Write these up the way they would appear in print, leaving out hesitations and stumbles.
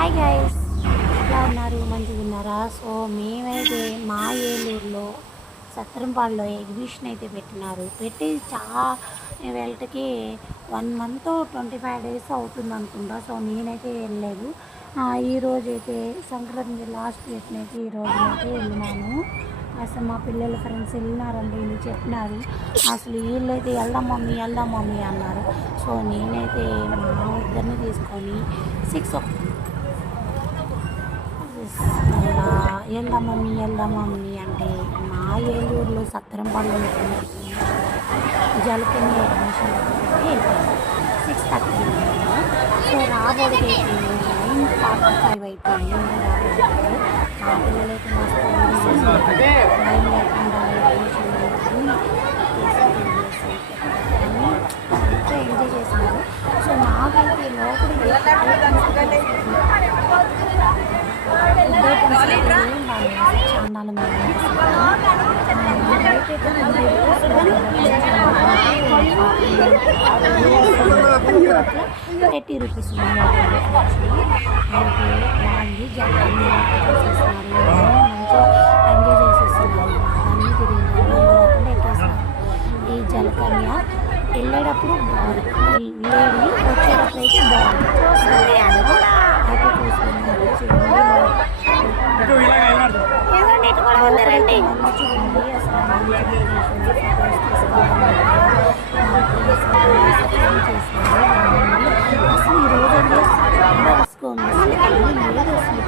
Hi guys, ఎట్లా ఉన్నారు? మంచిగా ఉన్నారా? సో మేమైతే మా ఏలూరులో సత్రంపాడులో ఎగ్జిబిషన్ అయితే పెట్టినారు. పెట్టి వెళ్ళటకి 1 మంత్ 25 days అవుతుంది అనుకుంటా. సో నేనైతే వెళ్ళలేదు. ఈరోజైతే సంక్రాంతి లాస్ట్ డేట్నైతే ఈరోజైతే వెళ్ళినాను. అసలు మా పిల్లల ఫ్రెండ్స్ వెళ్ళినారండి, వీళ్ళు చెప్పినారు. అసలు వీళ్ళైతే వెళ్దాం మమ్మీ అన్నారు. సో నేనైతే మా ఇద్దరిని తీసుకొని 6 వెళ్దాం మమ్మీ అంటే మా ఏలూరులో సత్తరంపాడులో జలకని అడ్మిషన్ వెళ్ళిపోయాను. 6:30 సో రాబోడికి 9:45 అయిపోయింది. మా పిల్లలైతే మస్తు భయం లేకుండా అంతా ఎంజాయ్ చేస్తున్నారు. సో నాకైతే లోపలికి చాండాలం 30 రూపీస్ బాగుంది. జల్లి చేసేస్తున్నారు, మంచిగా ఎంజాయ్ చేసేస్తున్నారు. అన్నీ తిరిగినారు, ఎక్కేస్తున్నారు. ఈ జలకన్య వెళ్ళేటప్పుడు బాగుంది, లేడీ వచ్చేటప్పుడు అయితే బాగుంది. అయితే చూసుకున్నారు చూడండి. అసలు ఈ రోజంటే చాలా రిస్క్ ఉంది. లేదు అసలు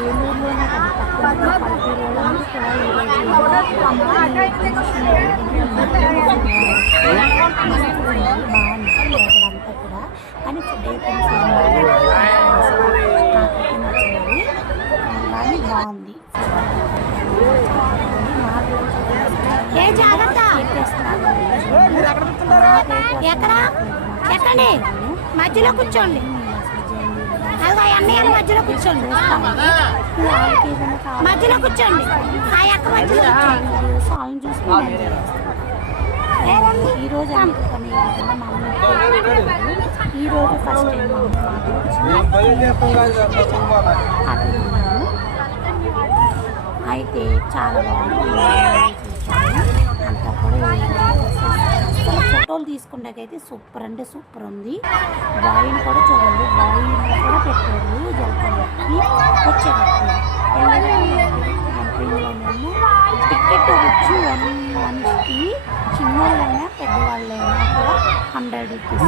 ఏలూరులోనే కదా, పక్కన పల్లెటూరులో కూడా బాగుంది లోపలంతా కూడా. కానీ ఫుడ్ ఐటమ్స్ నాకైతే నచ్చినవి, కానీ బాగుంది. ఎక్కండి, మధ్యలో కూర్చోండి. అదిగో అన్నయ్య మధ్యలో కూర్చోండి, మధ్యలో కూర్చోండి. ఆ అక్క మధ్యలో సాల్ని చూసుకుని ఈరోజు అందుకని ఈరోజు ఫస్ట్ టైం అయితే చాలా బాగుంది. అంతా కూడా అసలు ఫోటోలు తీసుకుంటాకైతే సూపర్ అంటే సూపర్ ఉంది. బాయిని కూడా చూడండి, బాయిని కూడా పెట్టారు జలకన్యకి వచ్చేటప్పుడు. టికెట్ వచ్చి 1 మనిషికి చిన్నవాళ్ళైనా పెద్దవాళ్ళైనా కూడా 100 రూపీస్.